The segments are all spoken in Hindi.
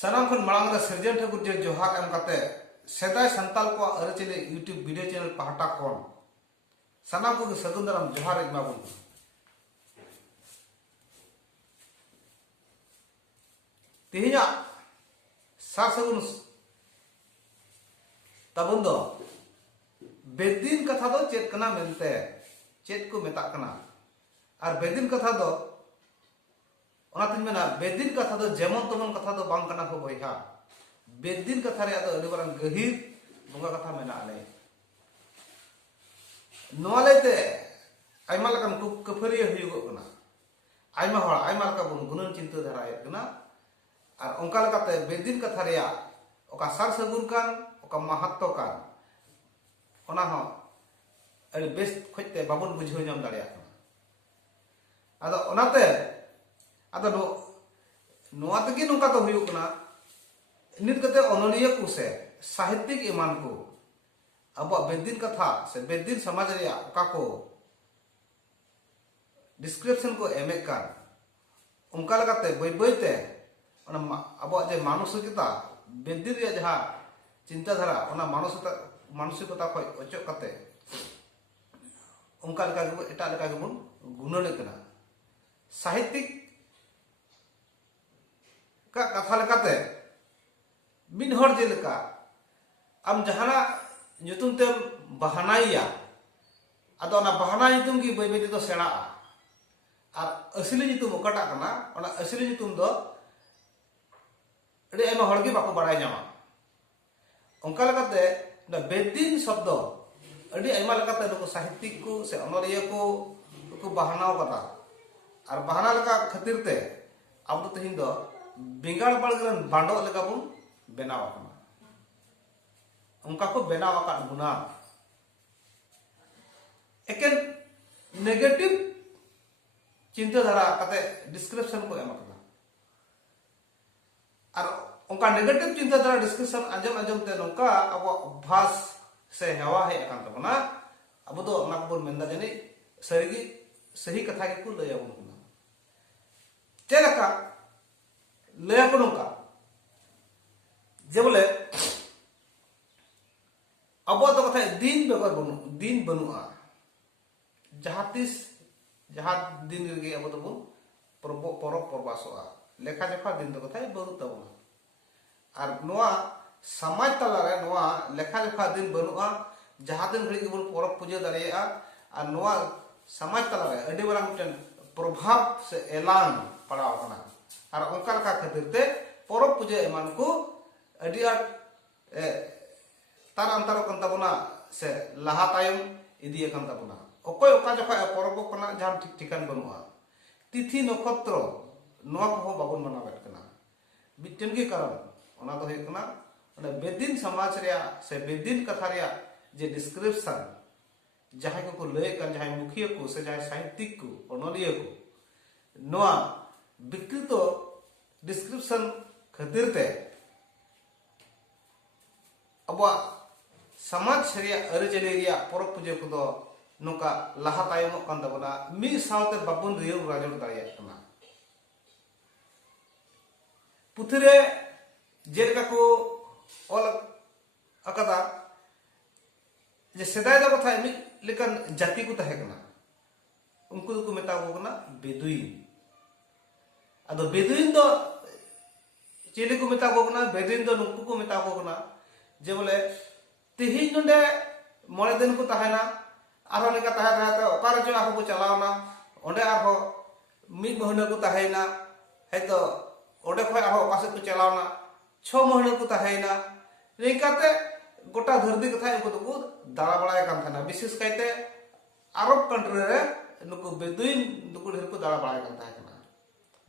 सनाम खन मांग सिरजन ठाकुर जे जोहार एम काते सेदाय संताल को अरचले यूट्यूब वीडियो चैनल पाहटा कोन सनाम को सगुन दाराम जोहार एमाबुन तिहिया सार सगुन तबुन दो बेदिन कथा दो चेत कना मेनते चेत को मेता कना और बेदिन कथा दो बेदिन कथा दो जेमन तमन कथा दो बांग कना को बयहा बेदिन कथा रे अदो अडिबारां गहिर बंगा कथा मेना आले नोआ लेते आइमा लकन को कफरिया हुयुगो कना आइमा हर आइमा लका बुन गुनन चिंता धारा हे कना और ओंका लकाते बेदिन कथा रे ओका सार सगुन कान ओका महत्व कान ओना हो अरे बेस खोजते बाबन बुझाव नाम दाड़िया कना अदो ओनाते अदो नोआ तगी नोका तो हुयुग कना नित कते अनलिया को से साहित्यिक ईमान को अब बेदिन कथा से बेदिन समाज रे ओका को डिस्क्रिप्शन को एमे कान उनका लगाते बय बयते अब जे मानसिकता बेदिन रे जहा चिंता धारा ओना मानसिकता को अचक कते उनका लगा के एटा लगा के गुणन कना साहित्यिक का कथा लगाते मिन हर जे लेका आम जहाना nyutum tem bahanaya ado na bahana nyutum gi bai bai do sena ar asli nyutum okata kana ona asli nyutum do ade ema hor gi bako barai nyama onka lakate na bedin sabdo adi ema lakate do sahittik ku se onoriya ku bahana kata ar bahana laka khatir te ab do tehin do bingar balgan bando leka bun benaw kana उनका को बेनाव आकान गुना एकेन नेगेटिव चिंता धारा कते डिस्क्रिप्शन को एम कदा और उनका नेगेटिव चिंता धारा डिस्क्रिप्शन आजम ते नोका अब अभ्यास से हेवा है अकान तबना अब तो नाकबुर मेंदा जने सही कथा के को लय आबुन कुना चेलका लय को नोका जे बोले अब तो कथा दिन बेगर दिन बनुआ जहातिस जहा दिन रे अब तो परब परबासोआ लेखा जोखा दिन तो कथा बनु तबना और नोआ समाज तला रे नोआ लेखा जोखा दिन बनुआ जहा दिन घड़ी बन परब पूजा दाड़िया और नोआ समाज तला रे अडी बरा मिटन प्रभाव से एलान पड़ाव कना और ओंका लका खातिर ते परब पूजा एमान को अडी आट तार अंतरो कन तबना से लहा तायम इदिए कन तबना ओकोय ओका जखा परब कना जहां ठीक ठिकान बनुआ तिथि नक्षत्र नोआ को बाबन मनावेट कना मिटन के कारण ओना दो हे कना ओने बेदिन समाज रे से बेदिन कथा रे जे डिस्क्रिप्शन जहां को लय कन जहां मुखिया को से जहां साहित्यिक को अनलिया को नोआ विकृत डिस्क्रिप्शन खातिर ते अब समाज रे अरचले रे परब पूजा को दो नोका लहा तायम कन दबना मी सावते बाबन रियो राजन दाया कना पुथरे जेलका को ऑल अकदा जे सेदाय दा कथा मी लेकन जाति को तहे कना उनको को मेता को कना बेदुइन अदो बेदुइन दो चेले को मेता को कना बेदुइन दो नुकु को मेता को कना जे बोले तिहि नोंडे मोड़े दिन को तहना आरो लेका तहे रहते ओकार जो आहो को चलावना ओंडे आहो मिद महीना को तहेना है तो ओंडे खय आहो ओकासे को चलावना 6 महीना को तहेना लेकाते गोटा धरती कथा को तो दाड़ा बड़ाय कान थाना विशेष कायते अरब कंट्री रे नुको बेदुइन नुको ढेर को दाड़ा बड़ाय कान थाना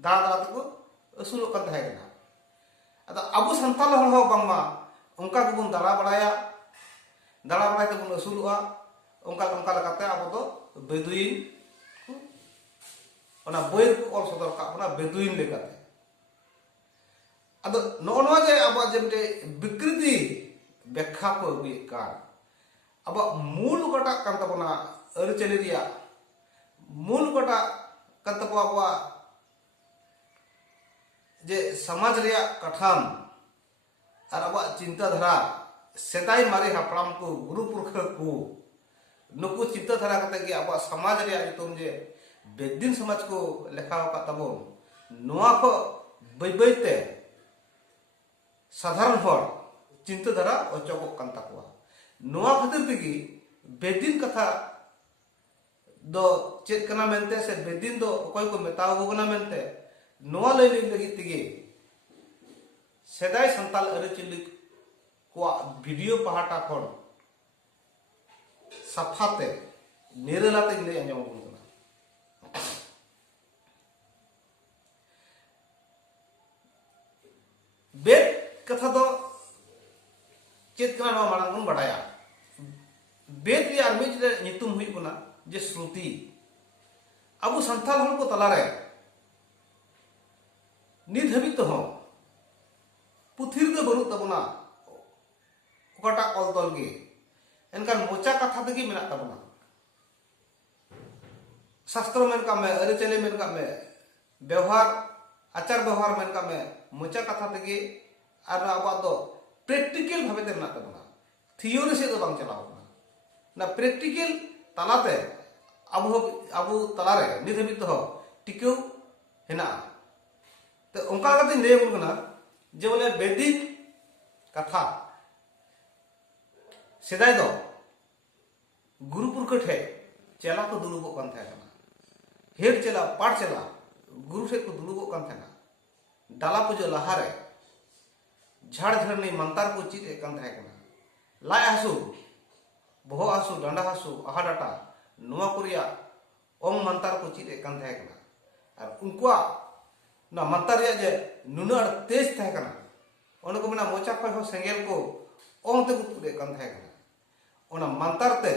दाड़ा दाड़ा को असुल कान थाना अदा अबु संताल हर हो बांगमा उनका को बन दाड़ा बड़ाया दाड़ा बड़ाय ते बन असुलुआ उनका लगाते अब तो बेदुइन ओना बोयर को और सदर का अपना बेदुइन लेकाते अदो नोनवा जे अब जेमते विकृति व्याख्या को अगुए कार अब मूल गोटा कान तबना अरचले रिया मूल गोटा कान तबवा जे समाज रिया कथान और अब चिंता धारा सेदाय मारे हापड़ाम को गुरु पुरखा को नुकु चिंता धारा कते कि अब समाज रे तुम जे बेदिन समाज को लेखा का तबन नोआ को बैबैते साधारण हर चिंता धारा अचोक कान ताकुआ नोआ खातिर तेगी बेदिन कथा दो चेक कना मेनते से बेदिन दो कोई को मेताव गना मेनते नोआ लई लगी तेगी सेदाय संताल अरिचिली को वीडियो पहाटा खन सफाते निरलाते ले आंजम बुना बेद कथा दो चेत कना नो मांग बन बडाया बेद रे आरमिज रे नितुम हुई कुना जे श्रुति अब संथाल हल को तलारे नित हबी तो हो पुथिर दो बनु तबना ओकाटा ऑल तल गे एनकान मोचा कथा तगी मेना तबना शास्त्र मेन का में अरिचले मेन का में व्यवहार आचार व्यवहार मेन का में मोचा कथा तगी आर अब दो प्रैक्टिकल भाबे ते मेना तबना थियोरी से तो बांग चलाव ना प्रैक्टिकल तलाते अब तलारे नित हबी तो टिकेउ हेना तो उनका कते ले बुना जे बोले बेदिक कथा सेदाय दो गुरुपुरखा ठे चेला को दुलुबो कान था हेड चेला पाठ चेला गुरु ठे को दुलुबो कान था डाला पूजा लहारे झाड़ झड़नी मंतार को चीज कान था लाय हासु बहो हासु डांडा हासु आहा डाटा नोआ कुरिया ओम मंतार को चीज कान था और उनका ना मंतार जे नुना तेज था को मना मोचा खय हो सेंगेल को ओम ते गुतुरे कान था ओना मंतार ते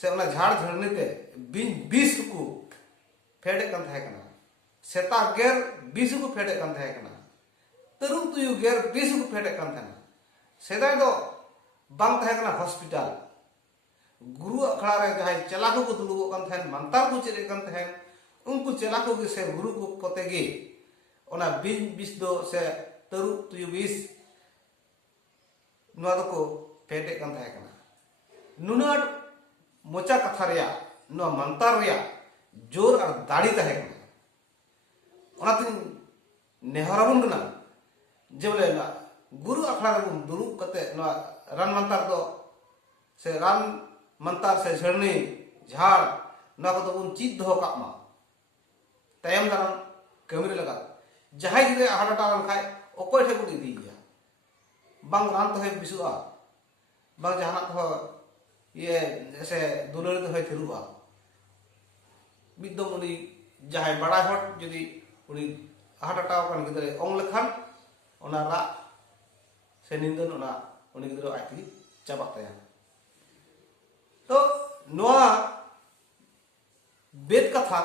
से ओना झाड़ झड़नी ते बिन 20 को फेडे कान था सेता गेर 20 को फेडे कान था तरु तुयु गेर 20 को फेडे कान था सेदाय दो बांग था हॉस्पिटल गुरु अखड़ा रे जहां चला को दुलुबो कान था मंतार को चेरे कान था उनको चला को से गुरु को पतेगे ओना बिन 20 दो से तरु तुयु 20 नुआ को फेडे कान था नुना मोचा कथा रे नुआ मंतार रे जोर और दाड़ी था नेहराबुन गना जे बोले गुरु अखड़ा रे दुरुब कते नुआ रान मंतार दो से रान मंतार से झरनी झाड़ नुआ को तो उन चीज दो का मा तयम दाराम कमरे लगा जहां गिरे हाडाटा खाय ओकोय ठे को इदी गया बांग रान तो है बिसुआ बांग जहां तो ये जैसे दुलर तो है थिरुआ बिदम उनी जहां बड़ा हट जदी उनी हाडाटा कान गिदरे ओंग लखान ओना रा से निंदन ओना उनी गिदरे आइती चाबा तया तो नोआ बेद कथा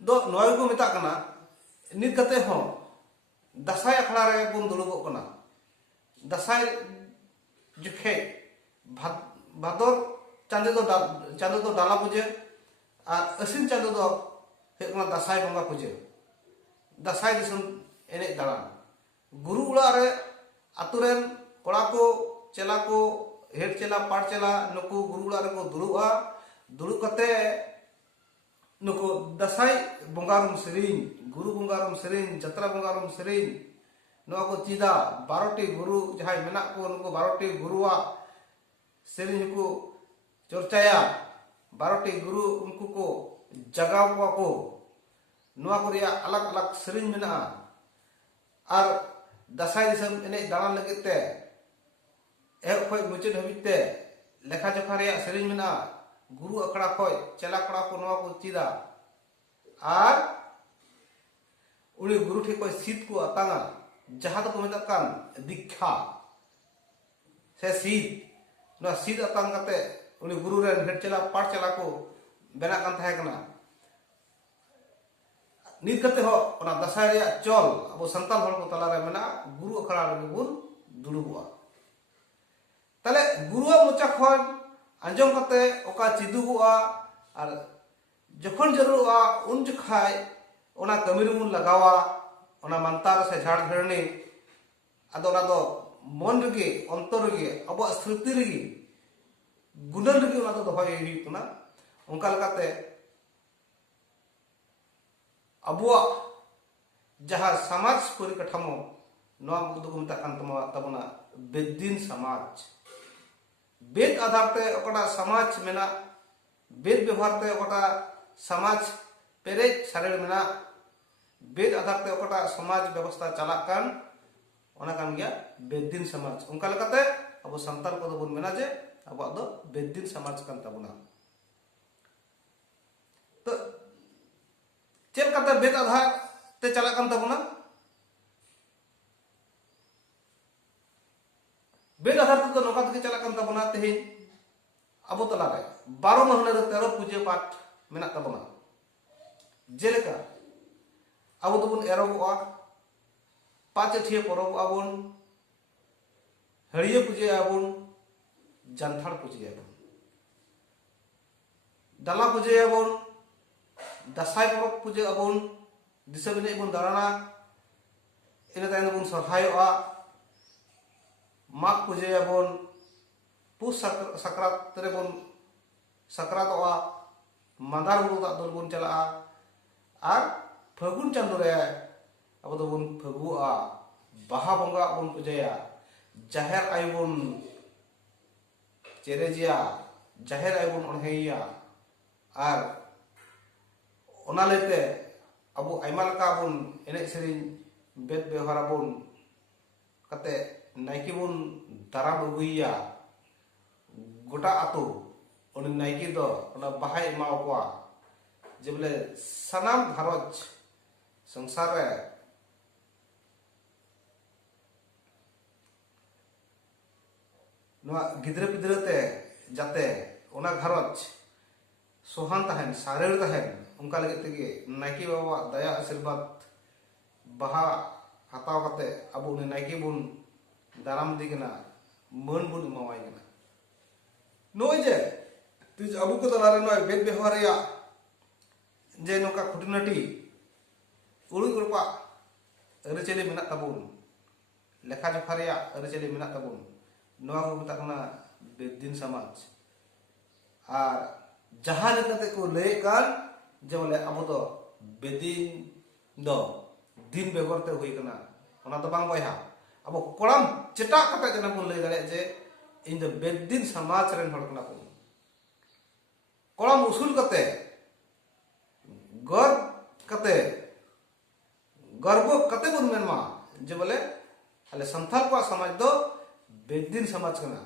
दो नोय को मेता कना नित कते हो दसाई अखड़ा रे बुन दुलुबो कना दसाई जुखे भादर चांदो दो डाला पूजे और असिन चांदो दो हेकना दसाई बंगा पूजे दसाई दिसम एने दालान गुरु उड़ा रे आतुरेन कोड़ा को चेला को हेड चेला पाठ चेला नुकु गुरु उड़ा रे को दुलुबा दुलु कते नुको दसाई बंगारम सेरिन गुरु बंगारम सेरिन जत्रा बंगारम सेरिन नोआ को चीदा 12टी गुरु जहां मेना को नुको 12टी गुरुआ सेरिन को चर्चाया 12टी गुरु उनको को जगाव को नोआ को रिया अलग अलग सेरिन मेना और दसाई दिसम एने दालान लगे ते ए खोय मुचेद हबिते लेखा जोखा रिया सेरिन मेना गुरु अखड़ा खोय चला कड़ा को नोआ को चीदा और उनी गुरु ठे को सीत को अतांगा जहां तो को मेता कान दीक्षा से सीत नो सीत अतांग कते उनी गुरु रे हेड चला पाठ चला को बेना कान थाय कना नित कते हो ओना दसाई रे चल अब संतान हल को तला रे मेना गुरु अखड़ा रे बुन दुलुबुआ तले गुरुआ मोचा खन आंजम कते ओका चिदुगुआ और जखन जरूरआ उन जखाय ओना कमी रुन लगावा ona mantar se jhar dharni ado ona do mon rege ontor rege abo sriti rege gunan rege ona do dohoy huyuk kana onka lekate abuak jaha samaj porikatamo noa do ko metakan tabona bedin samaj bed आधार ते ओकटा समाज मेना बेद व्यवहार ते ओकटा समाज पेरेज सारेर मेना बेद आधार ते ओकटा समाज व्यवस्था चला कान ओना कान गया बेददिन समाज उनका लेकाते अब संताल को बन मेना जे अब दो बेददिन समाज कान ताबुना तो चेल काते बेद आधार ते चला कान ताबुना बेद आधार तो नौका तक चला कान ताबुना तेहिन अब तला रे 12 महीना रे 13 पूजा पाठ मेना ताबुना जेलेका अब तो बन एरोबा पाँच अठिया परब आबन हरिया पूजा आबन जानथाड़ पूजा आबन डाला पूजा आबन दासाई परब पूजा आबन दिशा बिने बन दाराना इन तायन बन सरहायोआ माग पूजा आबन पुस सक्रात रे बन सक्रातोआ मादार बुरु दा दल बन चला आर फागुन चांदो रे अब तो बन फगुआ बाहा बंगा बन पूजाया जाहेर आई बन चेरेजिया जाहेर आई बन अनहेया आर ओना लेते अब आयमा लका बन एने सेरिन बेद व्यवहार बन कते नाइकी बन दाराम अगुइया गोटा आतो उन नाइकी दो ओना बाहाय एमाव कोआ जे बोले सनाम घरज संसार रे नवा गिद्रे पिद्रे ते जाते ओना घरज सोहान तहन सारेर तहन उनका लगे तेगे नाइकी बाबा दया आशीर्वाद बाहा हताव कते अब उन नाइकी बुन दाराम दिगना मन बुन मावाई गना नोय जे तिज अबु को तलारे नोय बेद व्यवहार या जे नोका खुटिनाटी उड़ी उड़पा अरिचेली मेना ताबुन लेखा जोखा रेया अरिचेली मेना ताबुन नोआ को मेता कना बेददिन समाज आर जहां लेकाते को लय कान जे बोले अब तो बेदिन दो दिन बेगरते हुई कना ओना तो बांग बयहा अब कोड़ाम चेटा कता जना बन लय दाड़े जे इन द बेददिन समाज रेन हड़ कना को कोड़ाम उसूल कते गर्व कते गर्व कते बन मेनमा जे बोले अले संथाल को समाज दो बेददिन समाज कना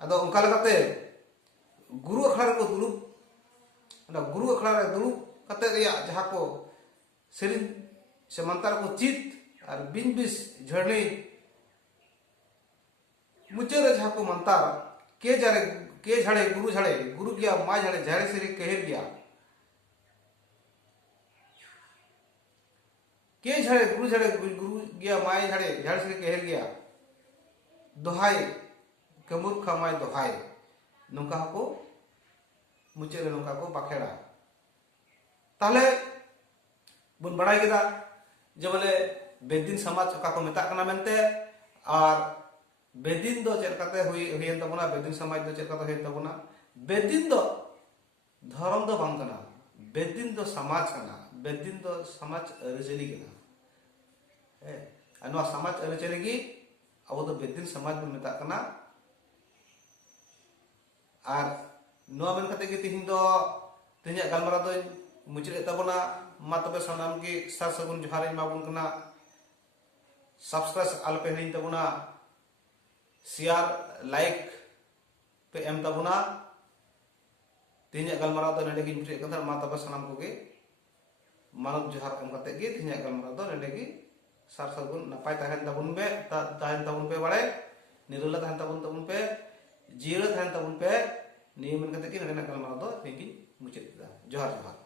अदो उनका लगाते गुरु अखड़ा को दुरुब ना गुरु अखड़ा रे दुरुब कते रिया जहां को सेरिन से मंत्र को चित और बिन बिस झरनी मुचे रे जहां को मंत्र के झड़े गुरु गया माय झड़े झड़े सिरी कहे गया के झड़े गुरु गया माय झड़े झड़ सिरी कहे गया दोहाई कमुर खमाय दोहाई नौका को मुचे नौका को बाखेड़ा ताले बुन बड़ाई केदा जे बोले बेदिन समाज का को मेता कना मेनते और बेदिन दो चेलकाते हुईन तबना बेदिन समाज दो चेलकाते हुईन तबना बेदिन दो धर्म दो बांग कना बेदिन दो समाज कना बेदिन दो समाज अरिचेली कना अनवा समाज अरिचेली की अब तो बेदिन समाज बन मेता कना और नोआ मेन कते की तिहिन दो तिहिया गलमारा दो मुचरे तबना मा तबे सनाम की सार सगुन जोहार माबुन कना सब्सक्राइब आलपे हिन तबना शेयर लाइक पे एम तबना तिहिया गलमारा दो नेडे की मुचरे कथा मा तबे सनाम कोगे मानव जोहार एम कते की तिहिया गलमारा दो नेडे की सार सगुन नपाय तहन तबुन पे बाड़े निरुला तहन तबुन पे जीरो तहन तबुन पे नियमन कते की नगना गलमारा दो नेगी मुचरे जोहार जोहार